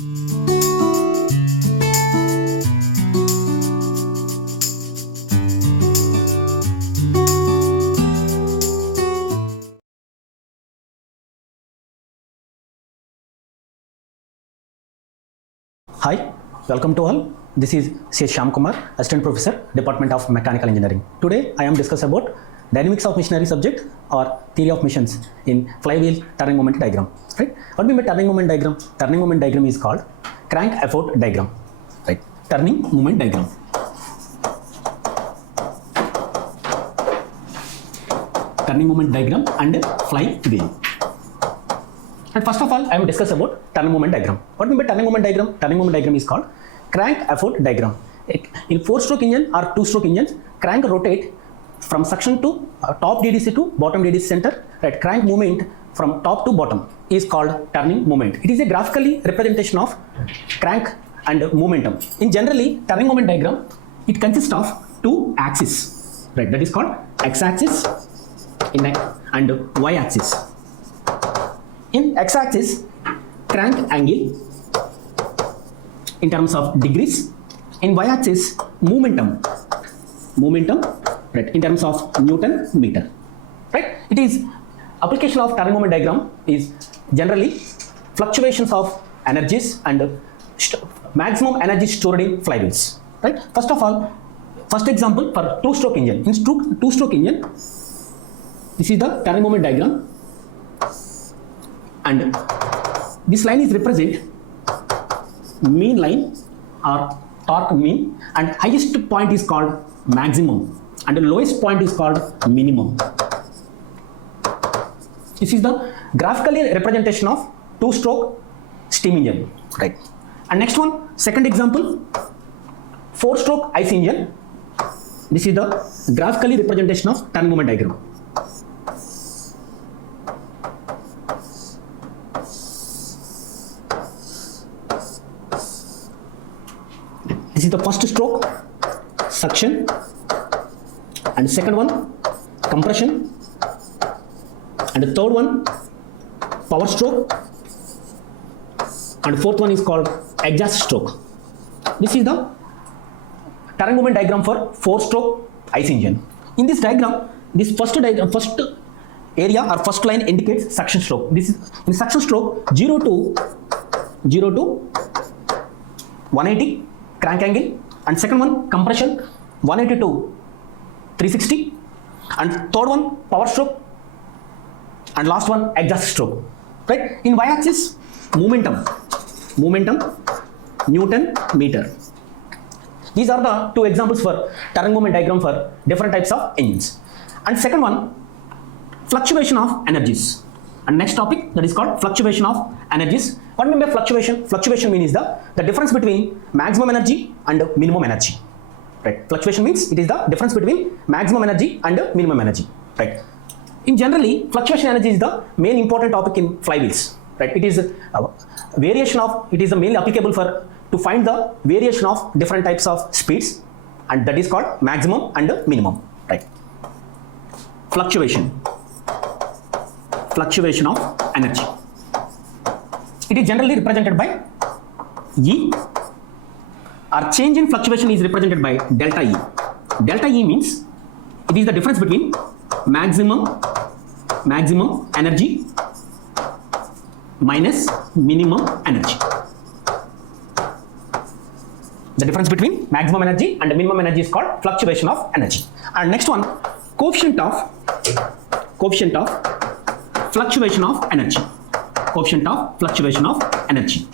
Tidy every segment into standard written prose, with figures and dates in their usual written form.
Hi, welcome to all. This is C. Shyam Kumar, Assistant Professor, Department of Mechanical Engineering. Today, I am discussing about dynamics of machinery subject or theory of machines in flywheel turning moment diagram. Right? What do we mean by turning moment diagram? Turning moment diagram is called crank effort diagram. Right? Turning moment diagram. Turning moment diagram and flywheel. And first of all, I am discussing about turning moment diagram. What do you mean by turning moment diagram? Turning moment diagram is called crank effort diagram. In 4-stroke engine or 2-stroke engines, crank rotate from suction to top DDC to bottom DDC center. Right? Crank movement from top to bottom is called turning moment. It is a graphically representation of crank and momentum. In generally, turning moment diagram, it consists of two axes. Right? That is called x-axis and y-axis. In x-axis, crank angle in terms of degrees. In y-axis, momentum, right, in terms of Newton meter. Right? It is application of turning moment diagram is generally fluctuations of energies and maximum energy stored in flywheels. Right? First of all, first example for 2-stroke engine. In 2-stroke engine, this is the turning moment diagram. And this line is represent mean line or torque mean, and highest point is called maximum and the lowest point is called minimum. This is the graphically representation of 2-stroke steam engine. Right? And next one, second example, 4-stroke IC engine. This is the graphically representation of turning moment diagram. This is the first stroke, suction, and second one, compression, and the third one, power stroke, and fourth one is called exhaust stroke. This is the turning moment diagram for 4-stroke IC engine. In this diagram, this first area or first line indicates suction stroke. This is in suction stroke 0 to 180. Crank angle, and second one compression 180 to 360, and third one power stroke, and last one exhaust stroke. Right? In y-axis, momentum, Newton meter. These are the two examples for turning moment diagram for different types of engines. And second one, fluctuation of energies. And next topic, that is called fluctuation of energies. What do you mean by fluctuation? Fluctuation means the difference between maximum energy and minimum energy. Right? Fluctuation means it is the difference between maximum energy and minimum energy. Right? In generally, fluctuation energy is the main important topic in flywheels. Right? It is a variation of, it is mainly applicable for to find the variation of different types of speeds, and that is called maximum and minimum. Right? Fluctuation of energy. It is generally represented by E, or change in fluctuation is represented by delta E. Delta E means it is the difference between maximum energy minus minimum energy. The difference between maximum energy and minimum energy is called fluctuation of energy. And next one, coefficient of fluctuation of energy. Coefficient of fluctuation of energy.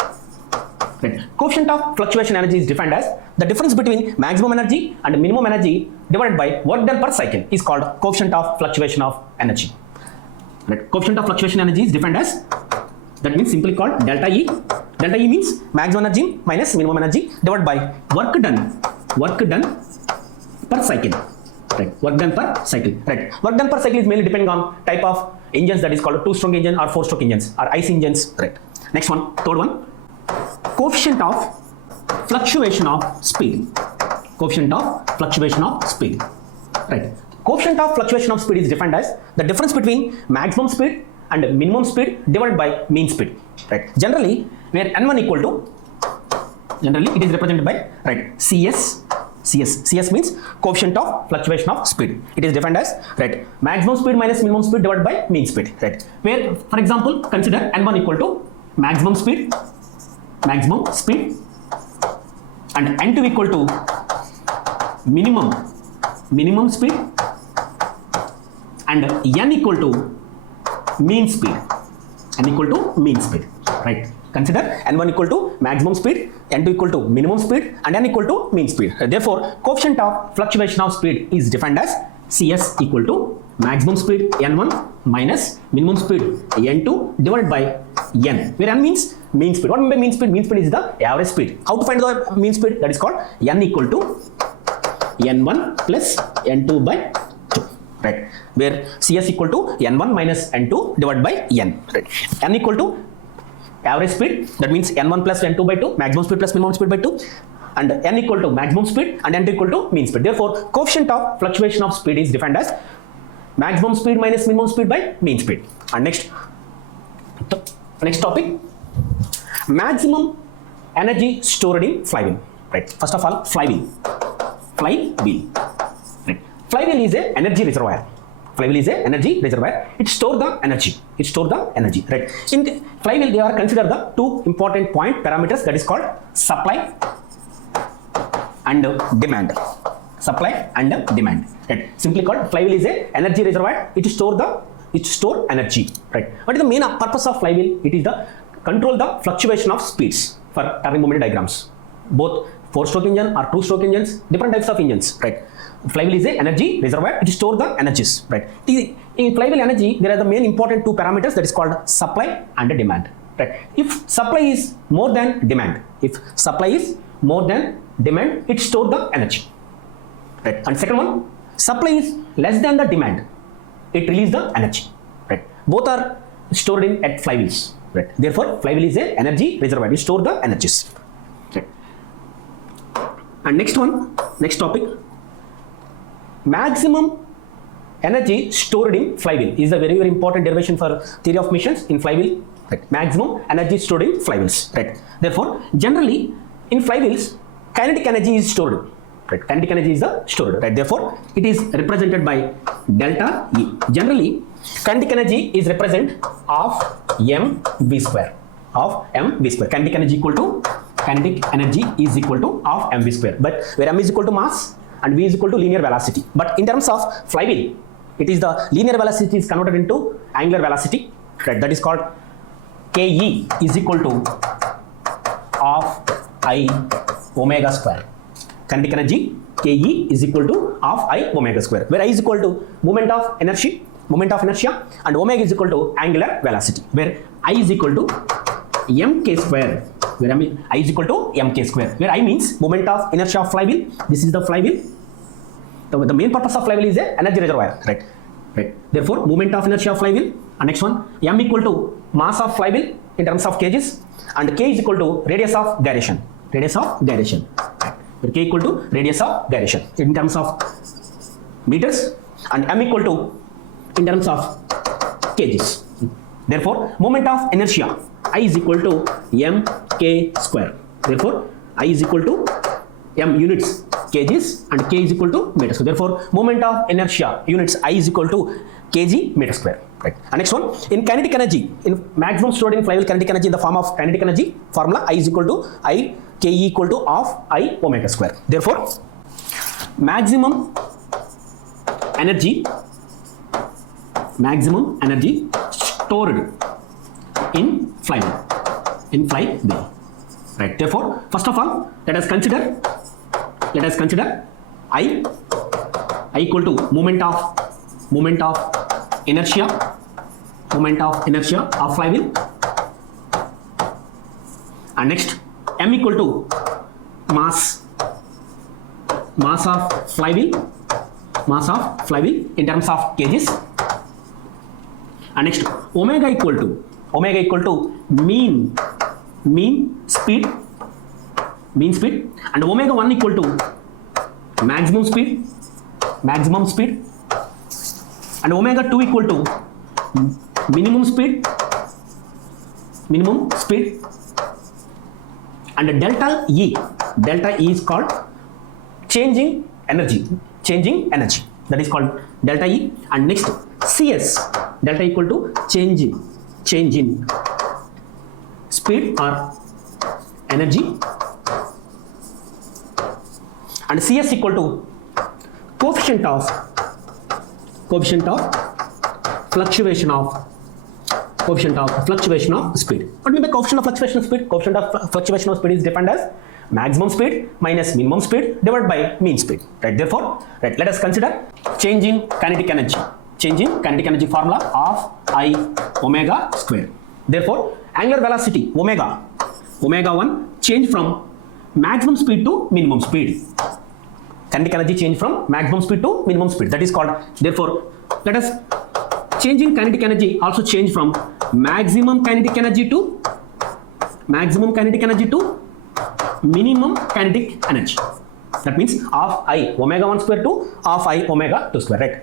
Right. Coefficient of fluctuation energy is defined as the difference between maximum energy and minimum energy divided by work done per cycle is called coefficient of fluctuation of energy. Right. Coefficient of fluctuation energy is defined as, that means simply called delta E. Delta E means maximum energy minus minimum energy divided by work done per cycle. Right. Work done per cycle. Right. Work done per cycle is mainly depending on type of engines, that is called 2-stroke engine or 4-stroke engines or IC engines. Right. Next one, third one, coefficient of fluctuation of speed. Coefficient of fluctuation of speed. Right. Coefficient of fluctuation of speed is defined as the difference between maximum speed and minimum speed divided by mean speed, right? Generally where n1 equal to, generally it is represented by, right, CS means coefficient of fluctuation of speed. It is defined as, right, maximum speed minus minimum speed divided by mean speed, right? Where, for example, consider n1 equal to maximum speed and n2 equal to minimum speed and n equal to mean speed, right? Consider n1 equal to maximum speed, n2 equal to minimum speed, and n equal to mean speed. Therefore, coefficient of fluctuation of speed is defined as CS equal to maximum speed n1 minus minimum speed n2 divided by n, where n means mean speed. What I mean by mean speed? Mean speed is the average speed. How to find the mean speed? That is called n equal to n1 plus n2 by 2, right? Where CS equal to n1 minus n2 divided by n, right? N equal to average speed, that means n1 plus n2 by 2, maximum speed plus minimum speed by 2, and n equal to maximum speed and n2 equal to mean speed. Therefore, coefficient of fluctuation of speed is defined as maximum speed minus minimum speed by mean speed. And next topic, maximum energy stored in flywheel, right? First of all, flywheel, right? Flywheel is a energy reservoir. It stores the energy, right? In the flywheel, they are considered the two important point parameters, that is called supply and demand, right? Simply called, flywheel is a energy reservoir. It store energy, right? What is the main purpose of flywheel? It is the control the fluctuation of speeds for turning moment diagrams, both 4-stroke engine or 2-stroke engines, different types of engines, right? Flywheel is a energy reservoir. It stores the energies, right? In flywheel energy, there are the main important two parameters, that is called supply and demand, right? If supply is more than demand, it stores the energy, right? And second one, supply is less than the demand, it releases the energy, right? Both are stored in at flywheels, right? Therefore, flywheel is a energy reservoir. It stores the energies, right? And next topic, maximum energy stored in flywheel is a very, very important derivation for theory of machines in flywheel, right? Maximum energy stored in flywheels, right? Therefore, generally in flywheels, kinetic energy is stored, right? Kinetic energy is the stored, right? Therefore, it is represented by delta E. Generally, kinetic energy is represented of mv square. Kinetic energy is equal to of mv square, but where m is equal to mass and v is equal to linear velocity. But in terms of flywheel, it is the linear velocity is converted into angular velocity, right? That is called Ke is equal to of I omega square. Kinetic energy Ke is equal to of I omega square, where I is equal to moment of inertia and omega is equal to angular velocity, where I is equal to mk square, where I is equal to mk square, where I means moment of inertia of flywheel. This is the flywheel. The main purpose of flywheel is a energy reservoir, right? Therefore, moment of inertia of flywheel. And next one, m equal to mass of flywheel in terms of kgs, and k is equal to radius of gyration. Where k equal to radius of gyration in terms of meters, and m equal to in terms of kgs. Therefore, moment of inertia I is equal to mk square. Therefore, I is equal to m units kgs and k is equal to meters. So therefore, moment of inertia units I is equal to kg meter square, right? And next one, in kinetic energy, in maximum stored in flywheel kinetic energy in the form of kinetic energy formula, I is equal to I ke equal to of I omega square. Therefore, maximum energy stored in flywheel, right? Therefore, first of all, let us consider I equal to moment of inertia of flywheel, and next m equal to mass of flywheel in terms of kgs, and next omega equal to mean speed, and omega 1 equal to maximum speed, and omega 2 equal to minimum speed, and delta E is called changing energy, that is called delta E. And next CS, delta equal to change in speed or energy, and CS equal to coefficient of fluctuation of speed. What do you mean by coefficient of fluctuation of speed? Coefficient of fluctuation of speed is defined as maximum speed minus minimum speed divided by mean speed. Right. Therefore, let us consider change in kinetic energy. Formula of I omega square. Therefore, angular velocity omega 1 change from maximum speed to minimum speed. Kinetic energy change from maximum speed to minimum speed. That is called. Therefore, let us changing kinetic energy also change from maximum kinetic energy to minimum kinetic energy. That means of I omega 1 square to of I omega 2 square, right?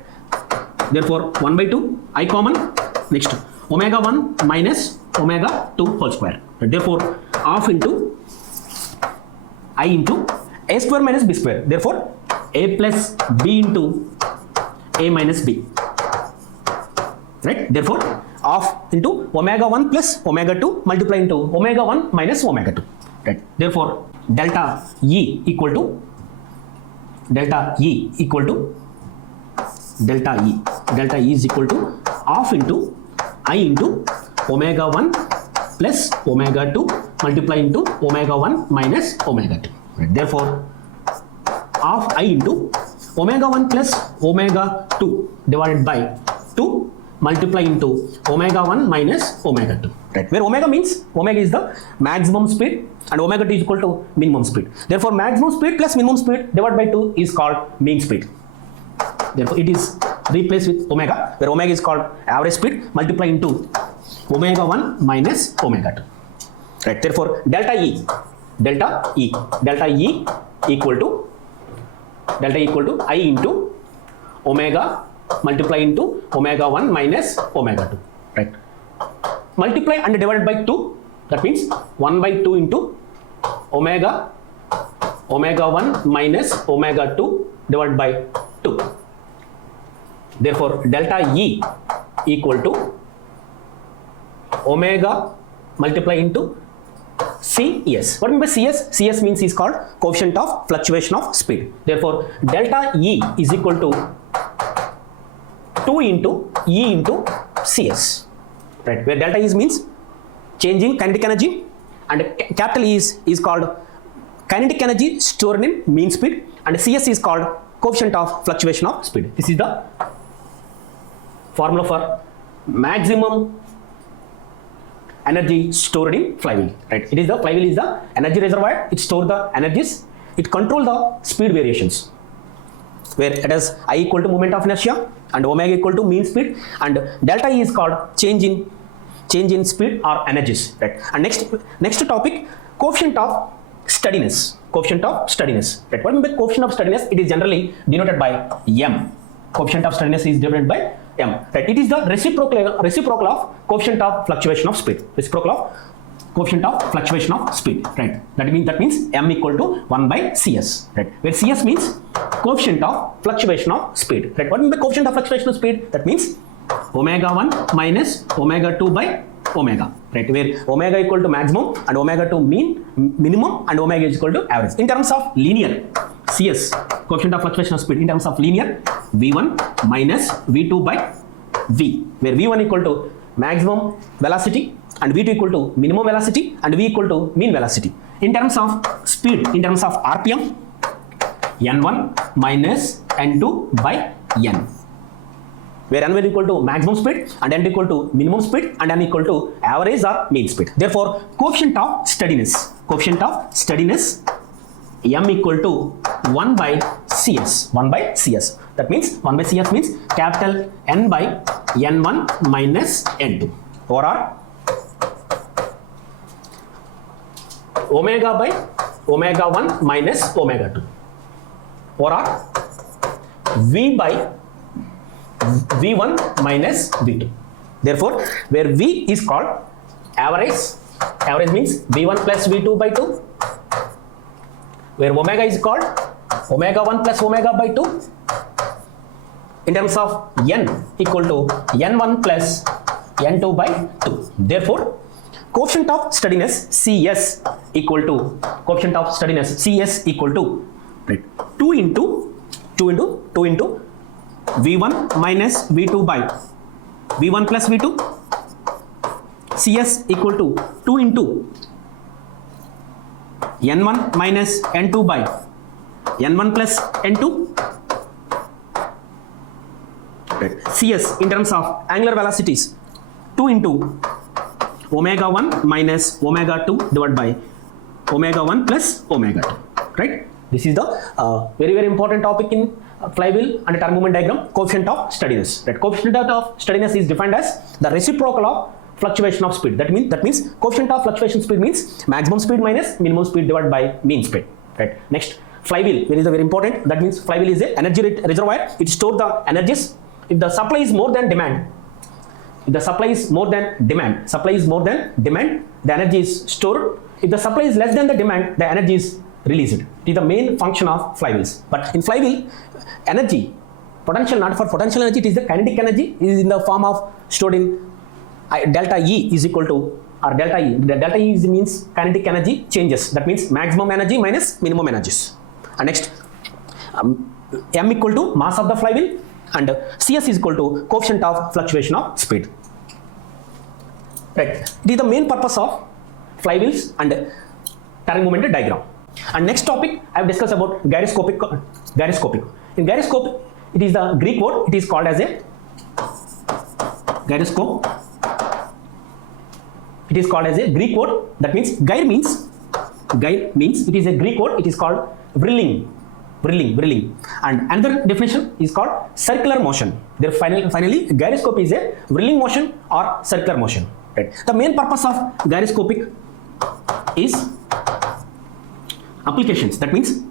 Therefore, 1 by 2 I common. Next omega 1 minus omega 2 whole square. Therefore, half into I into a square minus b square. Therefore, a plus b into a minus b. Right? Therefore, half into omega 1 plus omega 2 multiply into omega 1 minus omega 2. Right? Therefore, delta E is equal to half into I into omega 1 plus omega 2 multiply into omega 1 minus omega 2. Right? Therefore, half I into omega 1 plus omega 2 divided by 2 multiply into omega 1 minus omega 2. Right? Where omega means omega is the maximum speed and omega 2 is equal to minimum speed. Therefore, maximum speed plus minimum speed divided by 2 is called mean speed. Therefore, it is replaced with omega, where omega is called average speed multiply into omega 1 minus omega 2. Right? Therefore, delta E equal to I into omega multiply into omega 1 minus omega 2. Right? Multiply and divided by 2. That means 1 by 2 into omega 1 minus omega 2 divided by 2. Therefore, delta E equal to omega multiply into CS. What do you mean by CS? CS means is called coefficient of fluctuation of speed. Therefore, delta E is equal to 2 into E into CS. Right? Where delta E means changing kinetic energy and capital E is called kinetic energy stored in mean speed, and CS is called coefficient of fluctuation of speed. This is the formula for maximum energy stored in flywheel. Right? It is the flywheel is the energy reservoir. It stores the energies. It controls the speed variations. Where it has I equal to moment of inertia and omega equal to mean speed, and delta E is called change in speed or energies. Right? And next topic, coefficient of steadiness. Right? What do you mean by coefficient of steadiness? It is generally denoted by M. Coefficient of steadiness is denoted by M. Right? It is the reciprocal of coefficient of fluctuation of speed. Right? That means M equal to 1 by CS. Right? Where CS means coefficient of fluctuation of speed. Right? What do you mean by coefficient of fluctuation of speed? That means omega 1 minus omega 2 by omega. Right? Where omega equal to maximum and omega 2 minimum and omega is equal to average. In terms of linear, CS, coefficient of fluctuation of speed, in terms of linear, V1 minus V2 by V, where V1 equal to maximum velocity and V2 equal to minimum velocity and V equal to mean velocity. In terms of speed, in terms of RPM, N1 minus N2 by N, where N1 equal to maximum speed and N equal to minimum speed and N equal to average or mean speed. Therefore, coefficient of steadiness, M equal to 1 by CS. That means 1 by CS means capital N by N1 minus N2, or omega by omega 1 minus omega 2, or V by V1 minus V2. Therefore, where V is called average, average means V1 plus V2 by 2, where omega is called omega 1 plus omega by 2, in terms of n equal to n1 plus n2 by 2. Therefore, coefficient of steadiness CS equal to right, 2 into V1 minus V2 by V1 plus V2. CS equal to 2 into N1 minus N2 by N1 plus N2. Right. CS in terms of angular velocities, 2 into omega 1 minus omega 2 divided by omega 1 plus omega 2. Right? This is the very, very important topic in flywheel and turn movement diagram, coefficient of steadiness. Right? Coefficient of steadiness is defined as the reciprocal of fluctuation of speed. That means coefficient of fluctuation speed means maximum speed minus minimum speed divided by mean speed. Right? Next, flywheel, very, very important. That means flywheel is a energy reservoir. It stores the energies. If the supply is more than demand, the energy is stored. If the supply is less than the demand, the energy is released. It is the main function of flywheels. But in flywheel, energy, potential, not for potential energy, it is the kinetic energy, is in the form of stored in delta E is equal to, or delta E. The delta E means kinetic energy changes. That means maximum energy minus minimum energies. And next, M equal to mass of the flywheel, and CS is equal to coefficient of fluctuation of speed. Right. It is the main purpose of flywheels and turning movement diagram. And next topic, I have discussed about gyroscopic. In gyroscope, it is the Greek word. It is called as a gyroscope. It is called as a Greek word. That means gyre means it is a Greek word. It is called whirling. And another definition is called circular motion. There finally gyroscope is a whirling motion or circular motion. Right. The main purpose of gyroscopic is applications. That means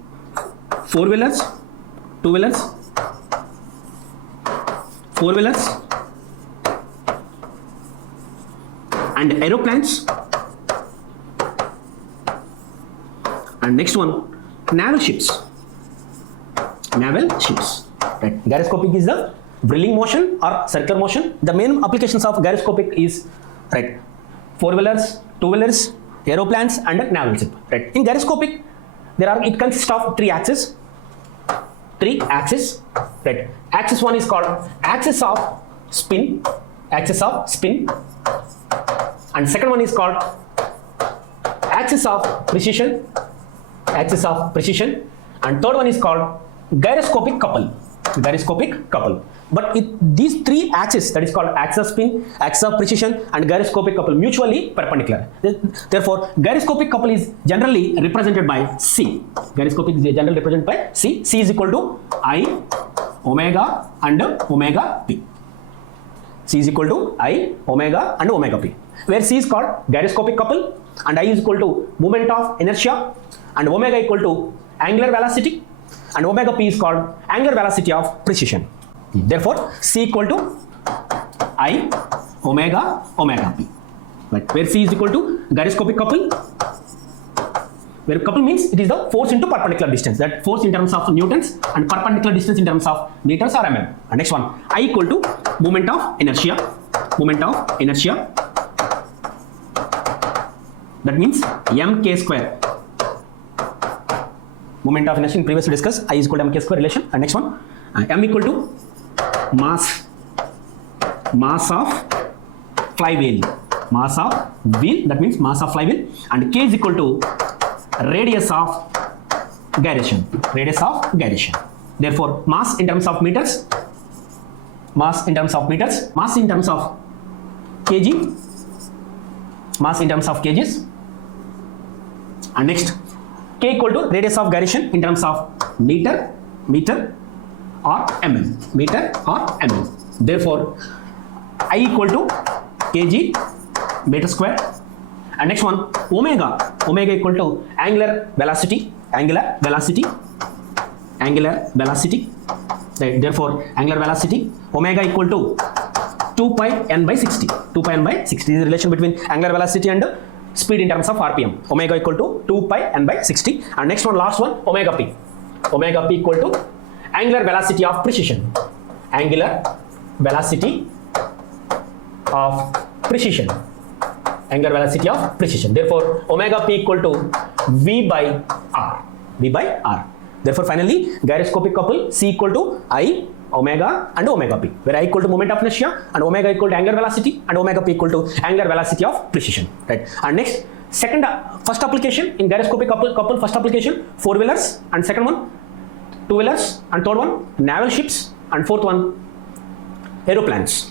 4-wheelers, 2-wheelers, 4-wheelers, and aeroplanes. And next one, naval ships. Right. Gyroscopic is the whirling motion or circular motion. The main applications of gyroscopic is, right, 4-wheelers, 2-wheelers, aeroplanes, and a naval ship. Right. In gyroscopic, it consists of 3 axes. Right. Axis 1 is called axis of spin. And second one is called axis of precision. And third one is called gyroscopic couple. But these 3 axes, that is called axis of spin, axis of precision, and gyroscopic couple, mutually perpendicular. Therefore, gyroscopic couple is generally represented by C. C is equal to I, omega, and omega P. C is equal to I, omega, and omega P. Where C is called gyroscopic couple, and I is equal to moment of inertia, and omega equal to angular velocity, and omega P is called angular velocity of precision. Therefore, C equal to I, omega P. Right. Where C is equal to gyroscopic couple, where couple means it is the force into perpendicular distance. That force in terms of newtons and perpendicular distance in terms of meters or mm. And next one, I equal to moment of inertia. That means mk square. Moment of inertia in previously discussed, I is equal to mk square relation. And next one, m equal to mass of flywheel. That means mass of flywheel. And k is equal to radius of gyration. Therefore, mass in terms of meters, mass in terms of kg, mass in terms of kgs. And next, k equal to radius of gyration in terms of meter or mm. Therefore, I equal to kg meter square. And next one, omega equal to angular velocity. Therefore, angular velocity, omega equal to 2 pi n by 60. 2 pi n by 60 is the relation between angular velocity and speed in terms of RPM. Omega equal to 2 pi n by 60. And next one, last one, omega p. Omega p equal to angular velocity of precision. Angular velocity of precision. Angular velocity of precision. Therefore, omega p equal to V by R. V by R. Therefore, finally, gyroscopic couple C equal to I, omega and omega p, where I equal to moment of inertia and omega equal to angular velocity and omega p equal to angular velocity of precision. Right. And next, first application in gyroscopic couple, first application, 4-wheelers, and second one, 2-wheelers, and third one, naval ships, and fourth one, aeroplanes.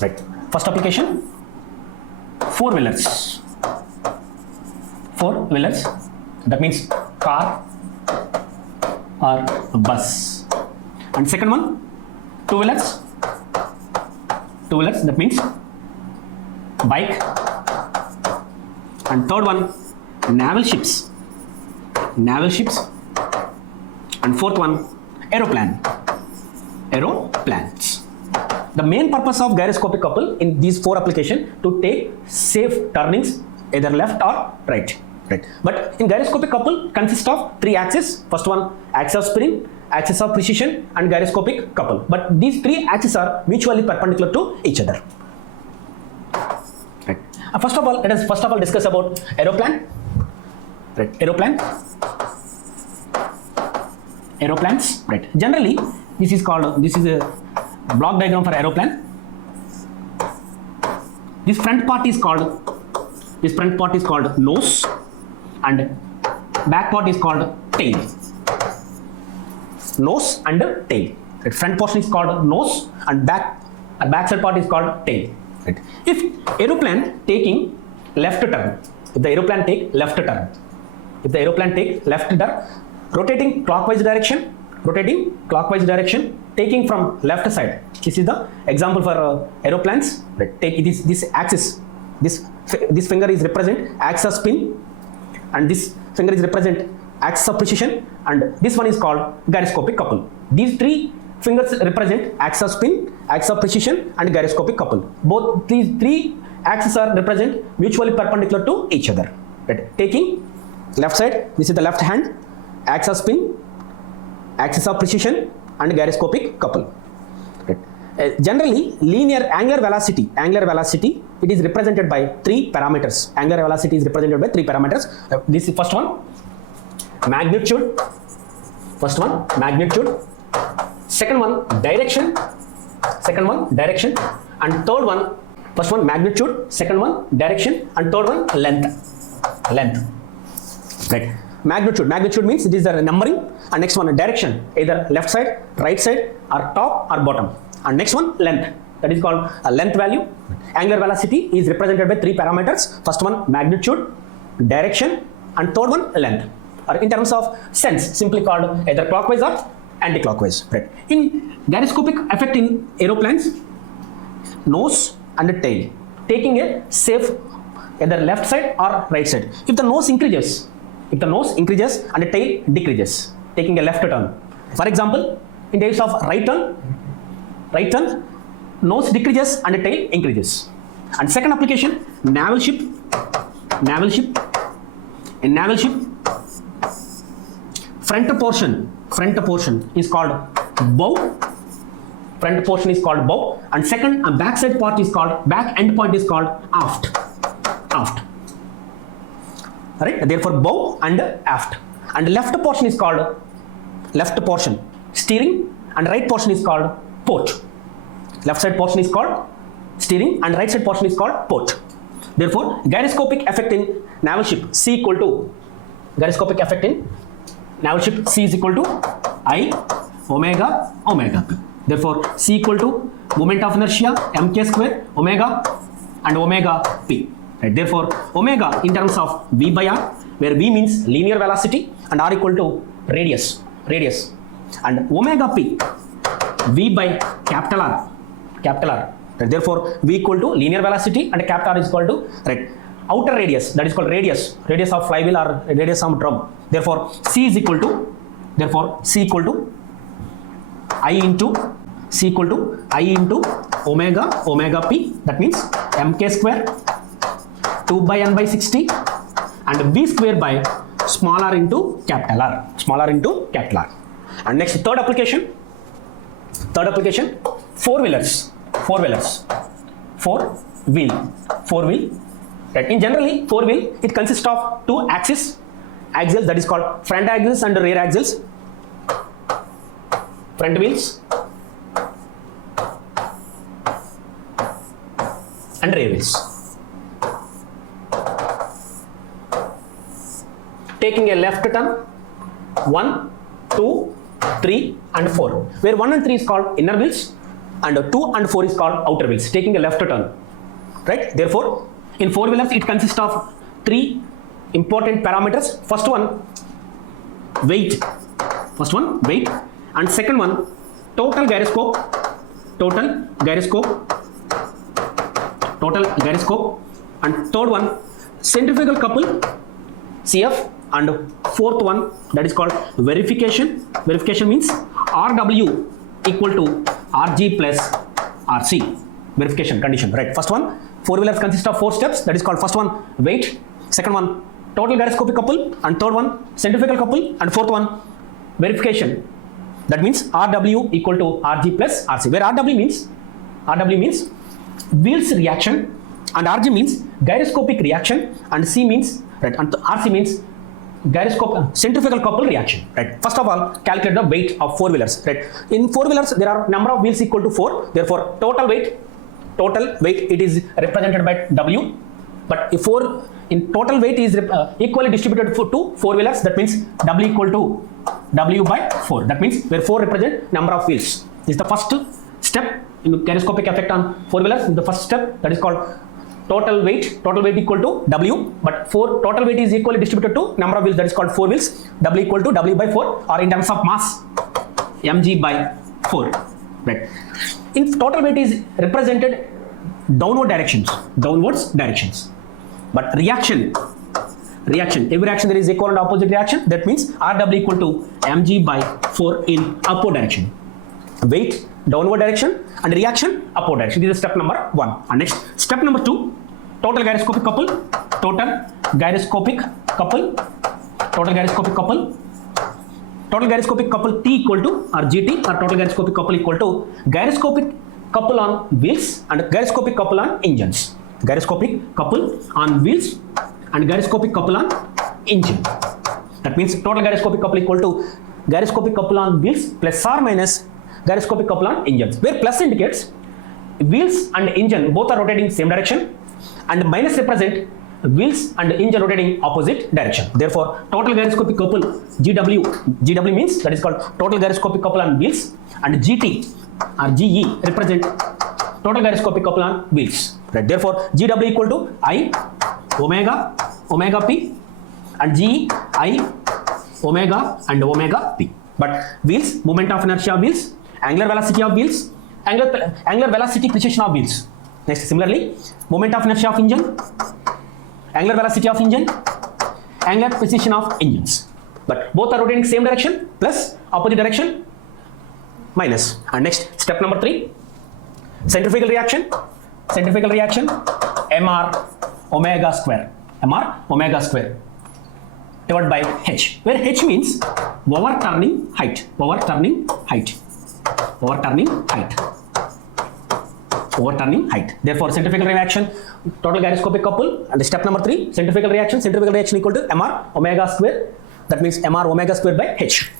Right. First application, 4-wheelers. 4-wheelers, that means car or bus. And second one, 2-wheelers. 2-wheelers, that means bike. And third one, naval ships. Naval ships. And fourth one, aeroplane. Aeroplanes. The main purpose of gyroscopic couple in these 4 applications to take safe turnings either left or right. Right. But in gyroscopic couple consists of 3 axes. First one, axis of spring, axis of precision, and gyroscopic couple. But these 3 axes are mutually perpendicular to each other. Right. First of all, let us discuss about aeroplane. Right. Aeroplanes. Right. Generally, this is a block diagram for aeroplane. This front part is called nose, and back part is called tail. Nose and tail. Right. Front portion is called nose, and back side part is called tail. Right. If aeroplane taking left turn, rotating clockwise direction, taking from left side. This is the example for aeroplanes. Right. Take this axis. This finger is represent axis of spin, and this finger is represent axis of precision, and this one is called gyroscopic couple. These 3 fingers represent axis of spin, axis of precision, and gyroscopic couple. Both these 3 axes are represent mutually perpendicular to each other. Right. Taking left side, this is the left hand, axis of spin, axis of precision, and gyroscopic couple. Right. Generally, angular velocity, it is represented by 3 parameters. Angular velocity is represented by 3 parameters. This is first one, magnitude. Second one, direction. And third one, first one magnitude, second one direction, and third one length. Right. Magnitude means it is the numbering, and next one direction, either left side, right side, or top or bottom. And next one, length, that is called a length value. Angular velocity is represented by 3 parameters. First one, magnitude, direction, and third one, length, or in terms of sense, simply called either clockwise or anti-clockwise. Right. In gyroscopic effect in aeroplanes, nose and tail, taking a safe either left side or right side. If the nose increases and the tail decreases, taking a left turn. For example, in case of right turn, nose decreases and the tail increases. And second application, naval ship. In naval ship, front portion is called bow. And second, back end point is called aft. Right. Therefore, bow and aft. And left portion is called steering, and right portion is called port. Left side portion is called steering, and right side portion is called port. Therefore, gyroscopic effect in naval ship C is equal to I omega P. Therefore, C equal to moment of inertia mk square omega and omega P. Right. Therefore, omega in terms of V by R, where V means linear velocity and R equal to radius, and omega P, V by capital R. Right. Therefore, V equal to linear velocity and capital R is equal to outer radius, that is called radius of flywheel or radius of drum. Therefore, C is equal to I into C equal to I into omega P, that means mk square 2 by n by 60 and V square by small r into capital R, small r into capital R. And next third application, four wheels. Right. In generally four wheel, it consists of two axles that is called front axis and rear axles. Front wheels and rear wheels. Taking a left turn, 1, 2, 3 and 4, where 1 and 3 is called inner wheels and 2 and 4 is called outer wheels, taking a left turn, right? Therefore, in four wheelers, it consists of three important parameters. First one, weight, and second one, total gyroscope, and third one, centrifugal couple, CF, and fourth one, that is called verification. Verification means RW equal to RG plus RC. Verification condition, right? First one, four wheelers consist of four steps, that is called first one, weight, second one, total gyroscopic couple, and third one, centrifugal couple, and fourth one, verification. That means RW equal to RG plus RC, where RW means wheels reaction, and RG means gyroscopic reaction, and C means, right, and RC means centrifugal couple reaction, right? First of all, calculate the weight of four wheelers, right? In four wheelers, there are number of wheels equal to 4. Therefore, total weight, it is represented by W. But if in total weight is equally distributed to four wheelers, that means W equal to W by 4. That means where 4 represent number of wheels. This is the first step in gyroscopic effect on four wheelers. The first step, that is called total weight equal to W, but total weight is equally distributed to number of wheels, that is called four wheels. W equal to W by 4, or in terms of mass, mg by 4, right? In total weight is represented downwards directions, but reaction, every reaction there is equal and opposite reaction. That means Rw equal to mg by 4 in upward direction. Weight, downward direction, and reaction, upward direction. This is step number 1. And next, step number 2, total gyroscopic couple T equal to, or GT, or total gyroscopic couple equal to gyroscopic couple on wheels and gyroscopic couple on engines. Gyroscopic couple on wheels and gyroscopic couple on engine. That means total gyroscopic couple equal to gyroscopic couple on wheels plus or minus gyroscopic couple on engines, where plus indicates wheels and engine both are rotating same direction, and minus represent wheels and engine rotating opposite direction. Therefore, total gyroscopic couple GW means, that is called total gyroscopic couple on wheels, and GT or GE represent total gyroscopic couple on wheels, right? Therefore, GW equal to I omega P, and GE I omega and omega P. But wheels, moment of inertia of wheels, angular velocity of wheels, angular velocity precision of wheels. Next, similarly, moment of inertia of engine, angular velocity of engine, angular precision of engines. But both are rotating same direction, plus opposite direction, minus. And next, step number 3, centrifugal reaction, mr omega square divided by h, where h means overturning height. Therefore, centrifugal reaction, total gyroscopic couple, and step number 3, centrifugal reaction equal to mr omega square. That means mr omega square by h.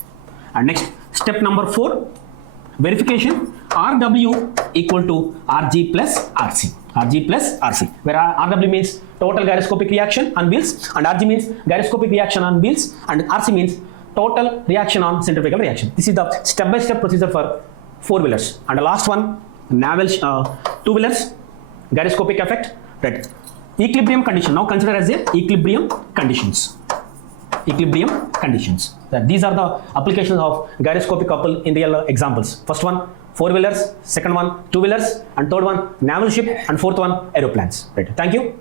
And next, step number 4, verification, Rw equal to Rg plus Rc, where Rw means total gyroscopic reaction on wheels, and Rg means gyroscopic reaction on wheels, and Rc means total reaction on centrifugal reaction. This is the step-by-step procedure for four wheelers. And the last one, two wheelers, gyroscopic effect, right? Equilibrium condition. Now consider as a equilibrium conditions. These are the applications of gyroscopic couple in real examples. First one, four wheelers. Second one, two wheelers. And third one, naval ship. And fourth one, aeroplanes. Right. Thank you.